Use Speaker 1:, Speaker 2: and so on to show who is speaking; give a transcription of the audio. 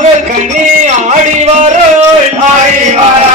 Speaker 1: நாகருக்கு நீ ஆடி வரோ ஆடி வரா.